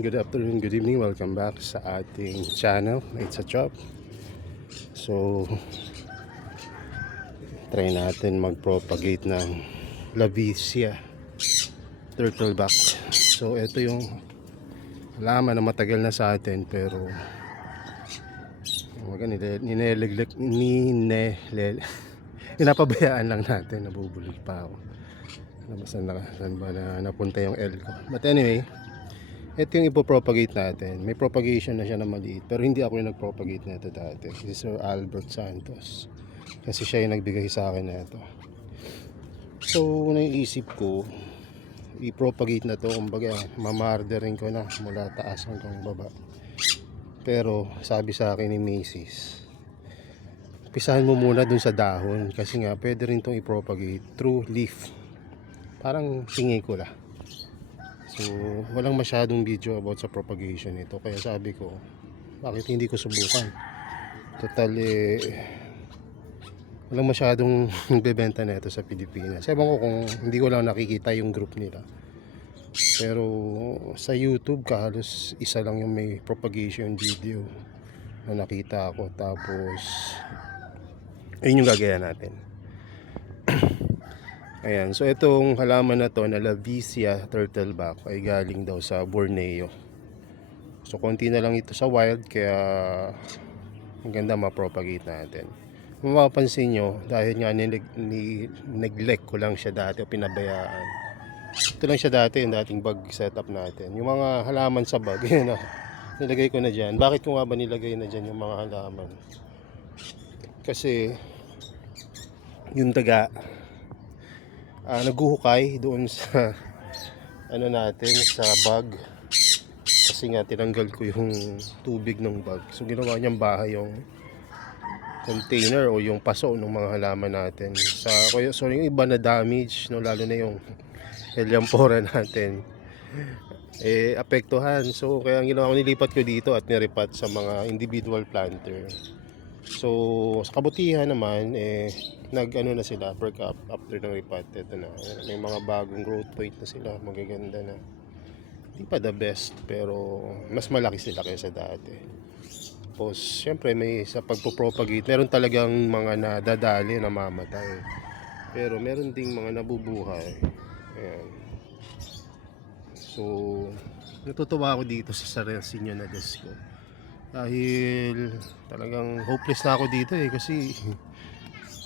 morning, good afternoon, good evening. Welcome back sa ating channel. It's a Chop. So, try natin mag-propagate ng Lavicia turtleback. So, ito yung halaman na matagal na sa atin pero pinapabayaan lang natin. Nabubulol pa ako. Saan ba na napunta yung L ko? But anyway, ito yung ipopropagate natin. May propagation na siya na maliit. Pero hindi ako yung nagpropagate na ito dati. Si Sir Albert Santos. Kasi siya yung nagbigay sa akin na ito. So, naiisip ko, i-propagate na to. Kumbaga, mamardering ko na mula taas hanggang baba. Pero, sabi sa akin ni Macy's, pisahan mo muna dun sa dahon. Kasi nga, pwede rin itong i-propagate through leaf. Parang tingin ko lang. So, walang masyadong video about sa propagation nito. Kaya sabi ko, bakit hindi ko subukan? Total, walang masyadong nagbebenta na ito sa Pilipinas. Ewan ko kung hindi ko lang nakikita yung group nila. Pero sa YouTube, halos isa lang yung may propagation video na nakita ako. Tapos, ayun yung gagaya natin. Ayan, so itong halaman na to na Lavicia turtleback ay galing daw sa Borneo. So konti na lang ito sa wild kaya ang ganda ma-propagate natin. Mapapansin nyo, dahil nga neglect ko lang siya dati o pinabayaan. Ito lang siya dati, yung dating bag setup natin. Yung mga halaman sa bag, yun na, nilagay ko na dyan. Bakit ko nga ba nilagay na dyan yung mga halaman? Kasi yung daga naghuhukay doon sa ano natin sa bag kasi nga tinanggal ko yung tubig ng bag, so ginawa niyang bahay yung container o yung paso ng mga halaman natin sa so yung iba na damage, no, lalo na yung Helianthera natin apektuhan. So kaya ang ginawa ko, nilipat ko dito at niripat sa mga individual planter. So sa kabutihan naman nag-ano na sila, perk up after ng ripat. Ito na, may mga bagong growth point na sila, magaganda na. Hindi pa the best pero mas malaki sila kaysa dati. Tapos syempre may sa pagpo-propagate meron talagang mga nadadali na mamatay, pero meron ding mga nabubuhay. Ayan. So natutuwa ako dito sa Sarelsinyo na desk ko dahil talagang hopeless na ako dito kasi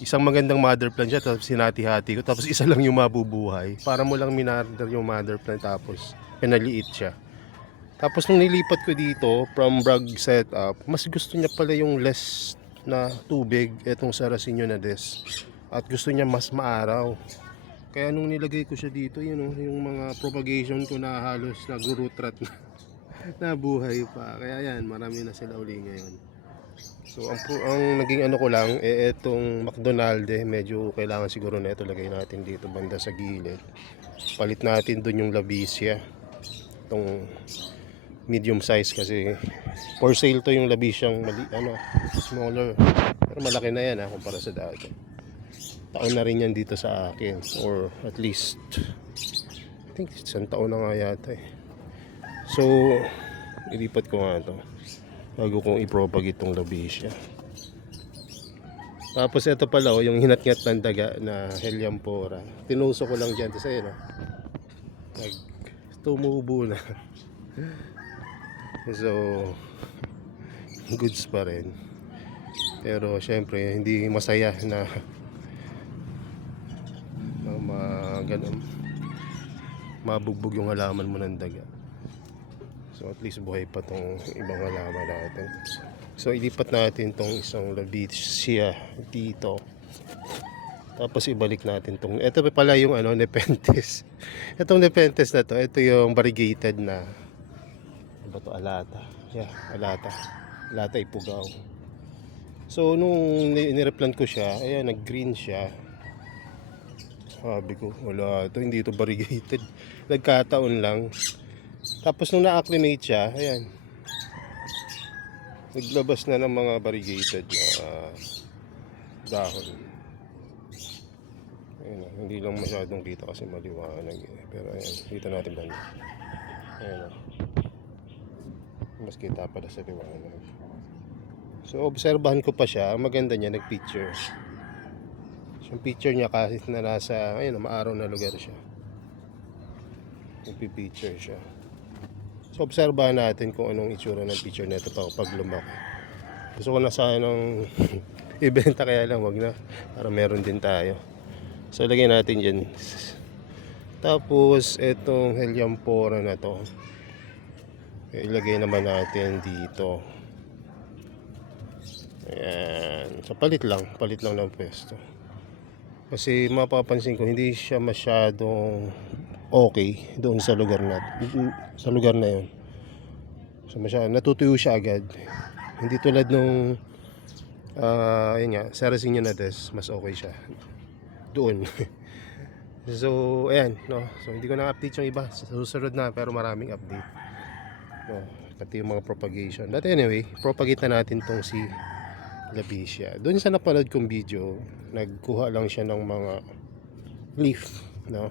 isang magandang mother plant siya, tapos sinati-hati ko, tapos isa lang yung mabubuhay. Para mo lang minarder yung mother plant, tapos pinaliit siya. Tapos nung nilipat ko dito from brag setup, mas gusto niya pala yung less na tubig etong Sarraceno na des, at gusto niya mas maaraw. Kaya nung nilagay ko siya dito, yun yung mga propagation ko na halos nag-root rot na buhay pa. Kaya yan, marami na sila uli ngayon. So ang naging ano ko lang etong McDonald's, medyo kailangan siguro na ito lagay natin dito banda sa gilid. Palit natin dun yung Lavicia, itong medium size, kasi for sale to yung Lavicia smaller, pero malaki na yan kumpara sa dati. Taon na rin yan dito sa akin, or at least I think isang taon na nga yata So ilipat ko nga to bago kong i-propagate itong Lavicia. Tapos ito pala yung hinat-ngat ng daga na Helianthera. Tinuso ko lang dyan. Tapos ayun tumubo na. So goods pa rin. Pero syempre hindi masaya na mabugbog yung halaman mo ng daga. So at least buhay pa tong ibang halaman natin. So ilipat natin tong isang Lavicia dito. Tapos ibalik natin tong, ito pala yung Nepenthes. Itong Nepenthes na to, ito yung variegated na ano ba to, Alata. Yeah, Alata Ipugaw. So nung nireplant ko siya, ayan, nag-green siya. Sabi ko, wala ito, hindi ito variegated. Nagkataon lang. Tapos nung na-acclimate siya, ayan, naglabas na ng mga variegated na dahon. Ayan, hindi lang masyadong kita kasi maliwanag pero ayan, dito natin banda. Ayan, Mas kita pala sa liwanag. So obserbahan ko pa siya. Ang maganda niya, nag-picture. So, yung picture niya kahit na nasa, ayun, maaraw na lugar siya. Nagpi-picture siya. So obserbahan natin kung anong itsura ng picture nito pag lumaki. Gusto ko na sanang ibenta, kaya lang wag na. Para meron din tayo. So lagyan natin dyan. Tapos itong Helianthora na to, ilagay naman natin dito. Ayan. So palit lang ng pwesto. Kasi mapapansin ko hindi siya masyadong okay doon sa lugar na yun. So masyadong natutuyo siya agad. Hindi tulad nung yun nga, Sarracenianades, mas okay siya doon. So ayan, no. So hindi ko na update yung iba. Susunod na, pero maraming update. No, pati yung mga propagation. But anyway, propagate na natin tong si Labicia. Doon sa napanood kong video, nagkuha lang siya ng mga leaf, no?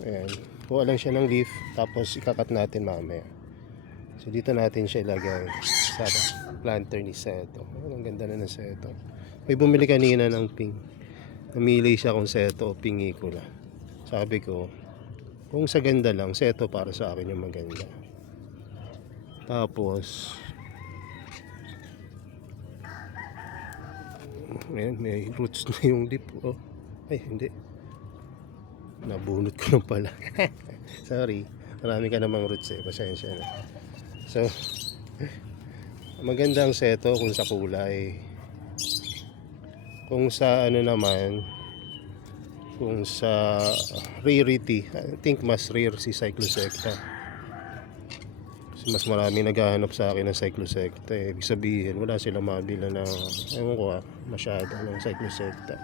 Ayan, kuha lang siya ng leaf, tapos ikakat natin mamaya. So dito natin siya ilagay sa planter ni Seto. Ang ganda na ng Seto. May bumili kanina ng pink. Namili siya kung Seto o Pingicula. Sabi ko, kung sa ganda lang, Seto para sa akin yung maganda. Tapos ayan, may roots na yung lip. Oh. Ay, hindi. Nabunot ko lang pala. Sorry. Marami ka namang roots eh. Pasensya na. So, maganda ang Seto kung sa kulay. Kung sa ano naman, kung sa rarity, I think mas rare si Cyclosecta. Kasi mas marami naghahanap sa akin ng Cyclosecta. Ibig sabihin, wala silang mabila na, ewan ko masyado ng Cyclosecta.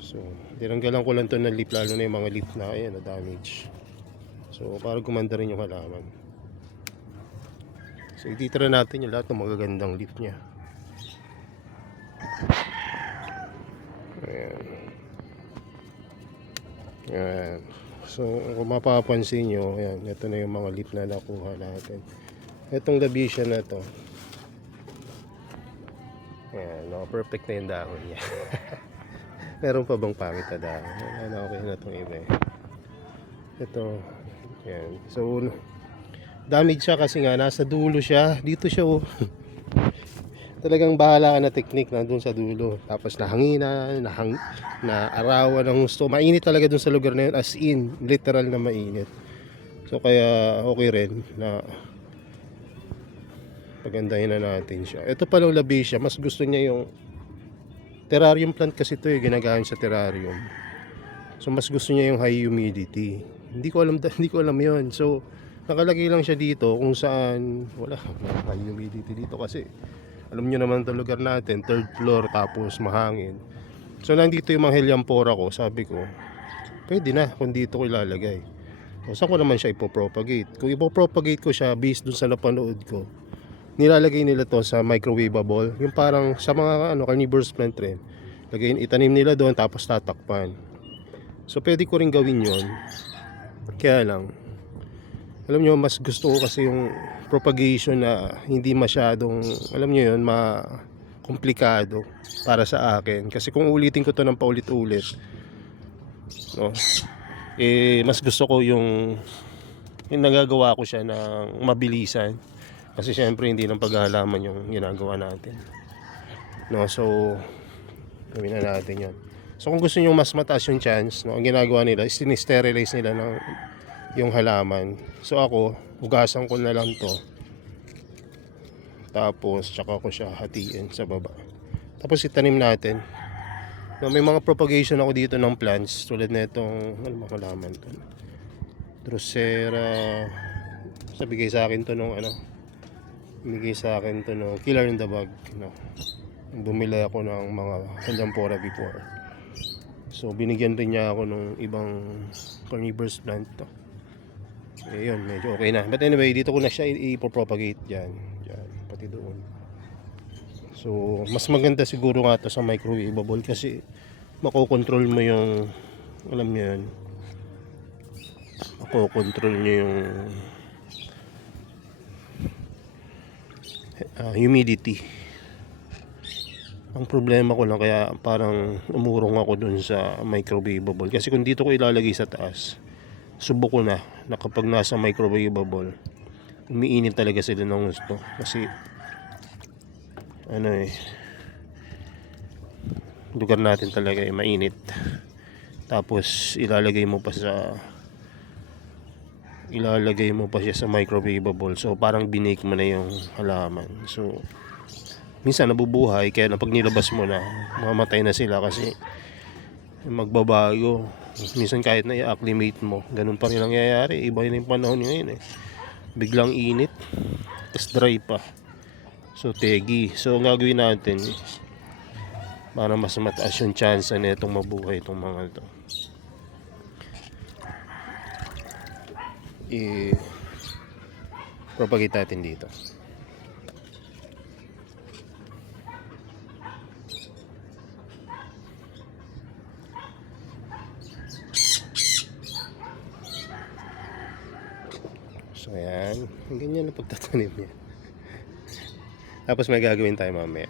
So, tinanggalan ko lang to ng leaf, lalo na yung mga leaf na ayan, na damage. So, para gumanda rin yung halaman. So, ititira natin yung lahat ng magagandang leaf niya. Ayan. Ayan. So, kung mapapansin nyo, ayan, ito na yung mga leaf na nakuha natin. Itong Labicia na to, ayan, no, perfect na yung dahon niya. Meron pa bang pangit na dahon? Ayan, okay na itong iba. Ito, ayan. So, damage siya kasi nga, nasa dulo siya. Dito siya, oh. Talagang bahala ka na technique na dun sa dulo. Tapos nahanginan, na arawan ng gusto. Mainit talaga dun sa lugar na yun, as in, literal na mainit. So kaya okay rin na pagandahin na natin siya. Ito palang Labicia, mas gusto niya yung terrarium plant kasi ito eh, ginagamit sa terrarium. So mas gusto niya yung high humidity. Hindi ko alam 'yon. So nakalagay lang siya dito kung saan wala high humidity dito kasi alam niyo naman 'tong lugar natin, third floor tapos mahangin. So nandito yung mga Helianthora ko, sabi ko, pwede na kung dito ko ilalagay. So saan ko naman siya ipopropagate? Kung ipopropagate ko siya based dun sa napanood ko, nilalagay nila to sa microwavable, yung parang sa mga carnivorous plant rin. Itanim nila doon tapos tatakpan. So pwede ko rin gawin yon. Kaya lang, alam nyo, mas gusto ko kasi yung propagation na hindi masyadong, alam nyo yun, komplikado para sa akin. Kasi kung ulitin ko to ng paulit-ulit, no, mas gusto ko yung nagagawa ko siya ng mabilisan. Kasi syempre hindi ng paghahalaman yung ginagawa natin. No, so gawin na natin yan. So kung gusto nyo mas mataas yung chance, no, ang ginagawa nila is sterilize nila ng yung halaman. So ako, hugasan ko na lang to. Tapos tsaka ko siya hatiin sa baba. Tapos itanim natin. No, may mga propagation ako dito ng plants tulad na itong mga halaman to. Drosera. Bigay sa akin to nung bigay sa akin to nung Killer in the Bag, no. Bumili ako ng mga Helianthora before. So binigyan rin niya ako ng ibang carnivorous plant to. Eh yun, medyo okay na. But anyway, dito ko na siya i-propagate dyan, pati doon. So mas maganda siguro nga to sa microwavable kasi makokontrol mo yung, alam niyo yun, makokontrol niyo yung humidity. Ang problema ko lang kaya parang umurong ako dun sa microwavable. Kasi kung dito ko ilalagay sa taas, subok ko na kapag nasa microwavable, umiinit talaga sila ng gusto. Kasi ano eh, lugar natin talaga ay mainit. Tapos ilalagay mo pa siya sa microwavable. So parang binake mo na yung halaman. So minsan nabubuhay, kaya na pag nilabas mo na, mamatay na sila kasi magbabago. Minsan kahit na i-acclimate mo, ganun pa rin nangyayari. Iba yun yung panahon ngayon eh. Biglang init, tapos dry pa. So tegi. So ang gagawin natin, para mas mataas yung chance na itong mabuhay itong mga ito, propagate natin dito. So ayan, ganyan na pagtatanim niya. Tapos may gagawin tayo mamaya.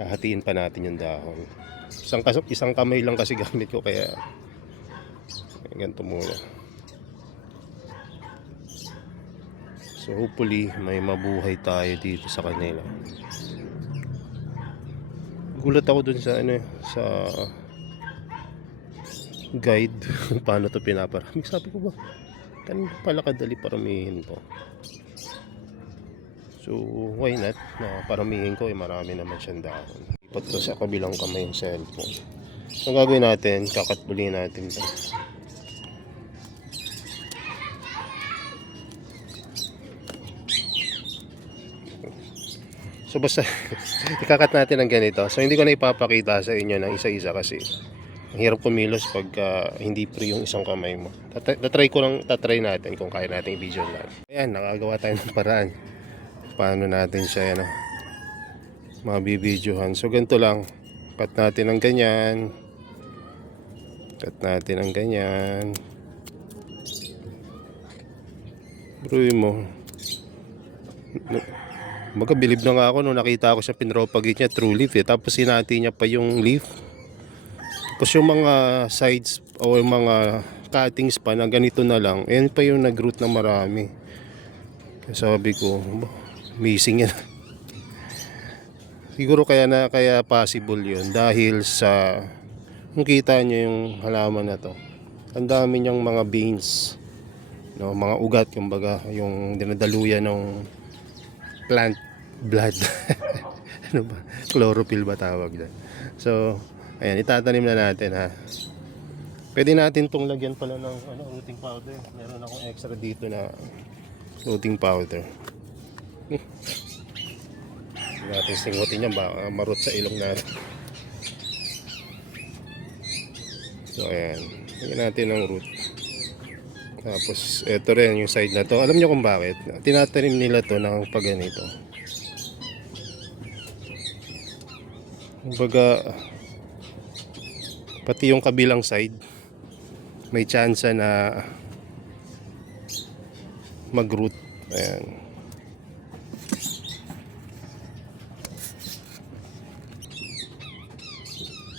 Hahatiin pa natin yung dahon. Isang kamay lang kasi gamit ko, kaya ganito muna. So hopefully may mabuhay tayo dito sa kanila. Gulat ako dun sa sa guide paano to pinaparami. Sabi ko ba, kanina pala kadali paramihin to. So why not na paramihin ko, marami naman siyang dahon. Ipat ko sa kabilang kamay yung cellphone. So ang gagawin natin, kakatpulin natin to. So basta ikakat natin ng ganito. So hindi ko na ipapakita sa inyo ng isa-isa kasi ang hirap kumilos pag hindi free yung isang kamay mo. Tatry natin kung kaya natin i-video lang. Ayan, nakagawa tayo ng paraan. Paano natin siya mabibidyohan. So ganito lang. Cut natin ng ganyan. Cut natin ng ganyan. Bruin mo. Magkabilib na nga ako nung nakita ko siya pinropagate niya through leaf eh. Tapos sinati niya pa yung leaf. Tapos yung mga sides o yung mga cuttings pa na ganito na lang, ayan pa yung nag-root na marami. Sabi ko, missing yan. Siguro kaya possible yun dahil sa kung kita nyo yung halaman na to, ang dami niyang mga veins, no, mga ugat, kumbaga yung dinadaluyan ng plant blood. Ano ba? Chlorophyll ba tawag doon? So, ayan, itatanim na natin ha. Pwede natin tong lagyan pala ng rooting powder. Meron akong extra dito na rooting powder. Hindi natin singutin yan, baka marot sa ilong natin. So, ayan. Lagyan natin ng root. Tapos, eto rin yung side na to. Alam nyo kung bakit? Tinatanim nila to ng pag ganito. Kumbaga, pati yung kabilang side, may chance na mag-root. Ayan.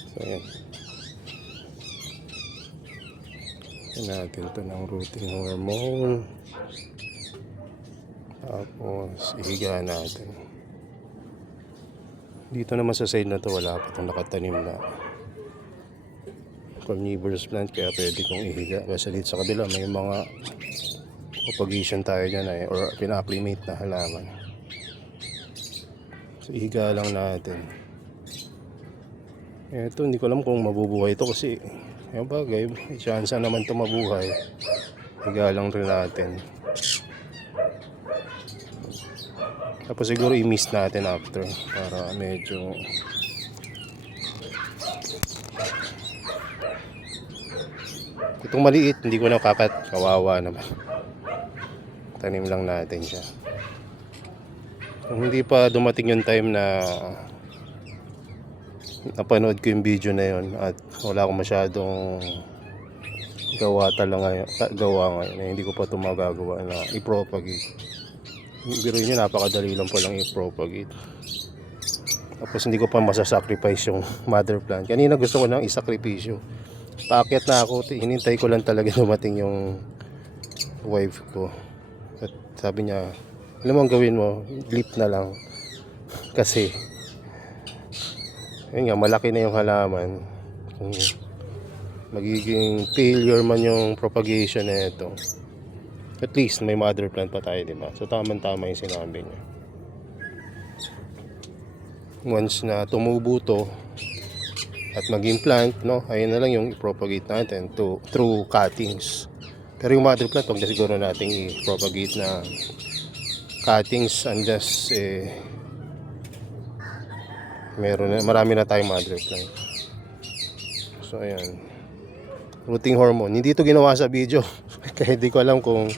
So, ayan. Natin ito ng rooting hormone. Tapos ihiga natin. Dito naman sa side na to wala pa itong nakatanim na carnivorous plant, kaya pwede kong ihiga. Kasi dito sa kabila may mga propagation tayo dyan or pina-acclimate na halaman. So ihiga lang natin. Ito hindi ko alam kung mabubuhay ito kasi yung bagay, may chance naman ito mabuhay. Higa lang rin natin. Tapos siguro i-mist natin after para medyo itong maliit, hindi ko na kakat, kawawa naman. Tanim lang natin siya. Kung hindi pa dumating yung time na napanood ko yung video na yon at wala akong masyadong gawa ngayon, hindi ko pa ito magagawa na i-propagate. Biro nyo, napakadali lang palang i-propagate. Tapos hindi ko pa masasacrifice yung mother plant. Kanina gusto ko nang isakripisyo. Paakyat na ako, hinintay ko lang talaga dumating yung wife ko. At sabi niya, alam mo ang gawin mo, leap na lang. Kasi, yun nga, malaki na yung halaman. Kung magiging failure man yung propagation na ito, at least may mother plant pa tayo, diba? So tama-tama yung sinabi niya. Once na tumubo to at maging plant, no, ayun na lang yung i-propagate natin through cuttings. Pero yung mother plant, huwag na siguro natin i-propagate na cuttings unless marami na tayong mother plant. So ayan, rooting hormone, hindi ito ginawa sa video kaya hindi ko alam kung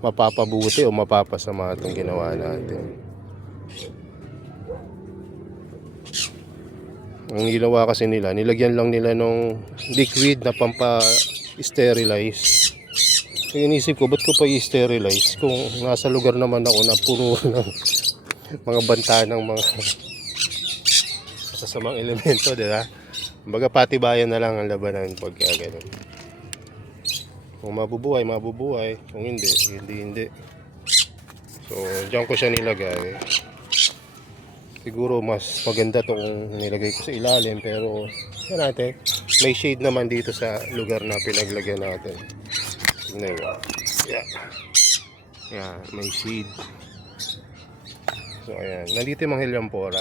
mapapabuti o mapapasama itong ginawa natin. Ang ginawa kasi nila, nilagyan lang nila nung liquid na pampa-sterilize. So inisip ko, ba't ko pa i-sterilize kung nasa lugar naman ako na puno ng mga banta ng mga masasamang elemento, diba? Kumbaga patibayan na lang ang labanan pagka ganun. Kung mabubuhay, mabubuhay. Kung hindi, hindi. So, diyan ko siya nilagay. Siguro mas maganda to kung nilagay ko sa ilalim, pero yan natin, may shade naman dito sa lugar na pinaglagyan natin. Tingnan mo. Yeah, may shade. So ayan, nandito yung mga helianthera.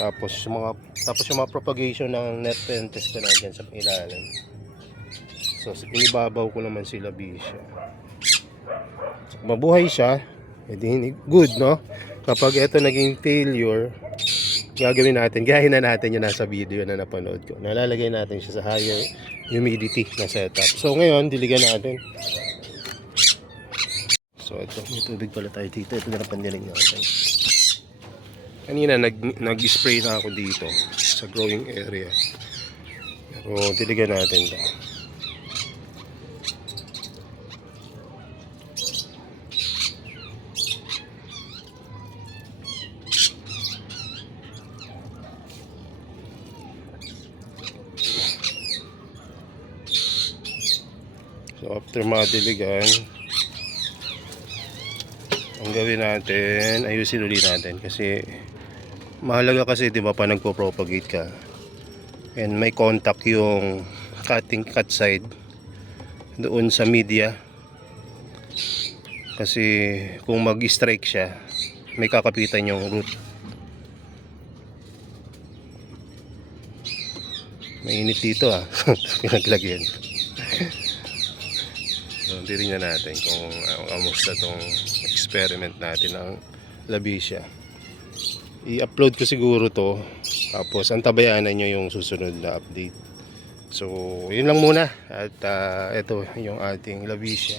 Tapos yung mga propagation ng nepenthes ko nandiyan sa ilalim. So inibabaw ko naman sila bisya. So, mabuhay siya, edi good, no? Kapag ito naging failure, gagawin natin, gayahin na natin yung nasa video na napanood ko. Nalalagay natin siya sa higher humidity na setup. So ngayon, diligan natin. So ito, may tubig pala tayo dito. Ito na pandilig natin. Kanina nag-spray na ako dito sa growing area. Pero diligan natin ito. So after madiligan, ang gawin natin, ayusin ulit natin kasi mahalaga kasi 'di ba pa nagpo-propagate ka and may contact yung cut side doon sa media, kasi kung mag-strike siya may kakapitan yung root. Mainit dito pinaglagyan. So, titingnan natin kung kamusta tong experiment natin ng Labicia. I-upload ko siguro to, tapos antabayanan nyo yung susunod na update. So yun lang muna. At ito yung ating Labicia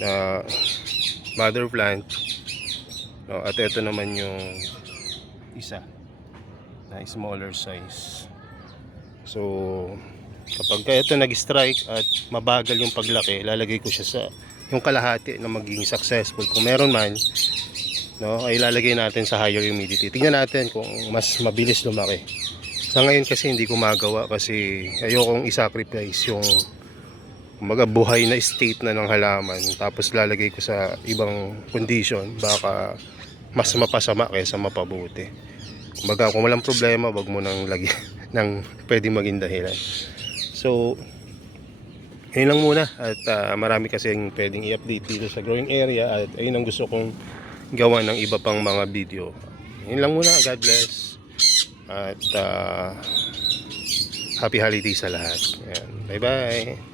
na mother plant, no? At ito naman yung isa na smaller size. So kapag ito nag-strike at mabagal yung paglaki, lalagay ko siya sa yung kalahati na magiging successful. Kung meron man, no, ay ilalagay natin sa higher humidity. Tingnan natin kung mas mabilis lumaki. Sa ngayon kasi hindi ko magawa kasi ayokong i-sacrifice yung kumbaga buhay na state na ng halaman tapos lalagay ko sa ibang condition, baka mas mapasama kaysa mapabuti. Kumbaga kung walang problema, wag mo nang lagyan ng pwedeng maging dahilan. So yun lang muna, at marami kasing pwedeng i-update dito sa growing area, at ayun ang gusto kong gawa ng iba pang mga video. Yun lang muna, God bless, at happy holidays sa lahat. Ayan. Bye bye.